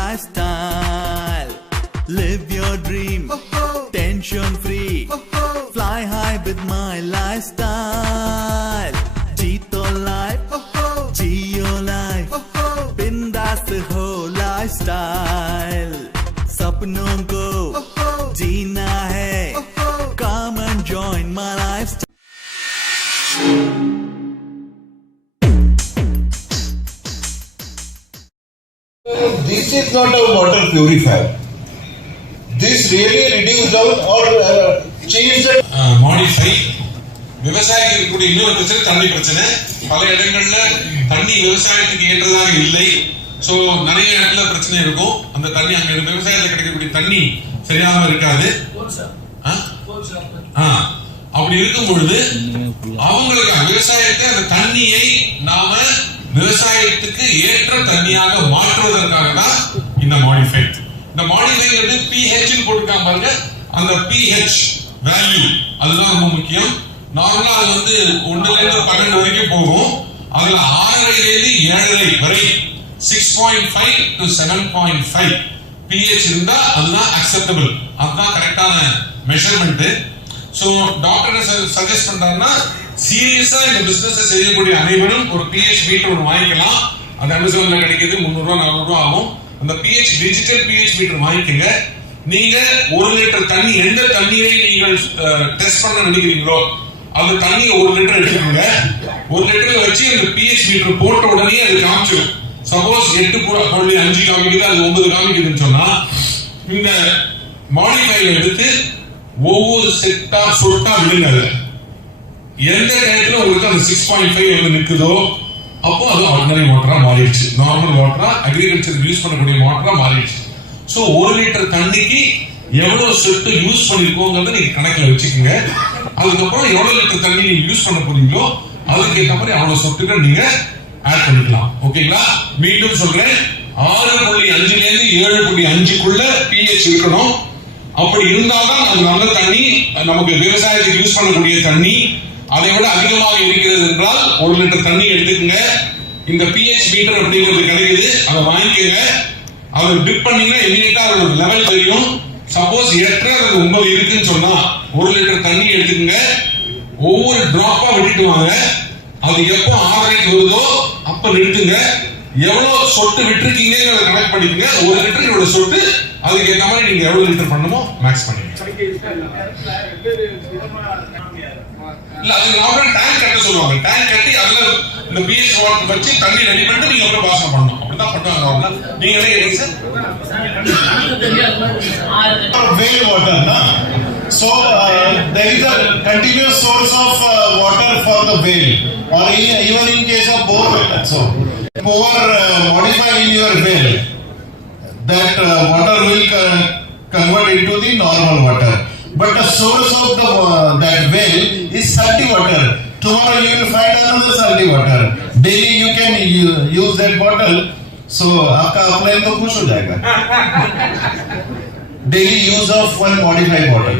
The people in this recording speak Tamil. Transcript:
lifestyle. Live your dream, tension free. Fly high with my lifestyle. Cheeto life, Geo life. Bindaas ho lifestyle. सपनों को जीना है. Come and join my lifestyle. This is not a water purifier. This really reduce down or change the modify. விவசாயிக்கு இருக்கக்கூடிய இன்னொரு பிரச்சனை தண்ணி பிரச்சனை. பல இடங்கள்ல தண்ணி விவசாயத்துக்கு ஏற்றதாக இல்லை. சோ நிறைய இடத்துல பிரச்சனை இருக்கும். அந்த தண்ணி அங்க விவசாயத்துல கிடைக்கக்கூடிய தண்ணி சரியாக இருக்காது. அப்படி இருக்கும் பொழுது அவங்களுக்கு விவசாயத்தை அந்த தண்ணியை நாம விவசாயத்துக்கு ஏற்ற தண்ணியாக மாற்றுவதற்காக தான் இந்த மாடிஃபை. இந்த மாடிஃபை வந்து pH ன்னு போட்டுருக்காங்க பாருங்க. அந்த pH வேல்யூ அதுதான் ரொம்ப முக்கியம். நார்மலா அது வந்து 1ல இருந்து 12 வரைக்கும் போகும். அதுல 6.5 இருந்து 7.5 வரை 6.5 to 7.5 pH இருந்தா அதுதான் அக்செப்டபிள். அதுதான் கரெக்டான மெஷர்மெண்ட். சோ டாக்டர் சஜஸ்ட் பண்றாருன்னா சீரியஸா இந்த பிசினஸ் செய்யக்கூடிய அனைவரும் ஒரு pH மீட்டர் ஒன்று வாங்கிக்கலாம். அது அமேசான்ல கிடைக்குது. 300 ரூபாய் 400 ரூபாய் ஆகும். அந்த pH டிஜிட்டல் pH மீட்டர் வாங்கிக்கங்க. நீங்க 1 லிட்டர் தண்ணி எந்த தண்ணீரை நீங்கள் டெஸ்ட் பண்ண நினைக்கிறீங்களோ அந்த தண்ணி 1 லிட்டர் எடுத்துக்கோங்க. 1 லிட்டர்ல வச்சு அந்த pH மீட்டர் போட்ட உடனே அது காமிச்சிடும். சப்போஸ் 8.5 காமிக்குது அது 9 காமிக்குதுன்னு சொன்னா இந்த மாடிஃபைல எடுத்து ஒவ்வொரு செட்டா சொட்டா விடுங்க. எந்த டயத்துல உங்களுக்கு அந்த 6.5 வந்து நிக்குதோ அப்போ அது ஆர்டினரி வாட்டரா மாறிடுச்சு. நார்மல் வாட்டரா அக்ரிகல்ச்சர் யூஸ் பண்ணக்கூடிய வாட்டரா மாறிடுச்சு. சோ 1 லிட்டர் தண்ணிக்கு எவ்வளவு சொட்டு யூஸ் பண்ணிருக்கோங்கிறத நீங்க கணக்குல வச்சுக்கோங்க. அதுக்கப்புறம் எவ்வளவு லிட்டர் தண்ணி நீங்க யூஸ் பண்ண போறீங்களோ அதுக்கு ஏற்ற மாதிரி அவ்வளவு சொட்டுகள் நீங்க ஆட் பண்ணிக்கலாம். ஓகேங்களா? மீண்டும் சொல்றேன், 6.5ல இருந்து 7.5க்குள்ள pH இருக்கணும். அப்படி இருந்தால்தான் அது நல்ல தண்ணி, நமக்கு விவசாயத்துக்கு யூஸ் பண்ணக்கூடிய தண்ணி. அதை விட அதிகமாக இருக்கிறது என்றால் 1 லிட்டர் தண்ணி எடுத்துக்கங்க. இந்த pH மீட்டர் அப்படிங்கிறது கிடைக்குது, அதை வாங்கிக்கங்க. அதை டிப் பண்ணீங்கன்னா இமீடியட்டா அதோட லெவல் தெரியும். சப்போஸ் 8 அது 9 இருக்குன்னு சொன்னா 1 லிட்டர் தண்ணி எடுத்துக்கங்க. ஒவ்வொரு டிராப்பா விட்டுட்டு வாங்க. அது எப்போ ஆவரேஜ் வருதோ அப்ப நிறுத்துங்க. எவ்வளவு சொட்டு விட்டுருக்கீங்கிறத கனெக்ட் பண்ணிக்கங்க. 1 லிட்டர் இவ்வளவு சொட்டு, அதுக்கு ஏற்ற மாதிரி நீங்க எவ்வளவு லிட்டர் பண்ணணுமோ மேக்ஸ் பண்ணிக்கங்க. இல்ல அது நார்மல் டேங்க் கட்ட சொல்லுவாங்க. டேங்க் கட்டி அதுல இந்த pH வாட்டர் வச்சு தண்ணி ரெடி பண்ணிட்டு நீங்க அப்புறம் பாசனம் பண்ணணும். அப்படிதான் பண்ணுவாங்க நார்மலா. நீங்க என்ன கேட்டீங்க sir? well water na. So there is a continuous source of water for the well, or even in case of bore. So pour modify in your well, that water will convert into the normal water. But the source of the that well is salty water. Tomorrow you will find another salty water. Daily you can use that bottle. So आपका अपलाइन तो खुश हो जाएगा. Daily use of one modified water.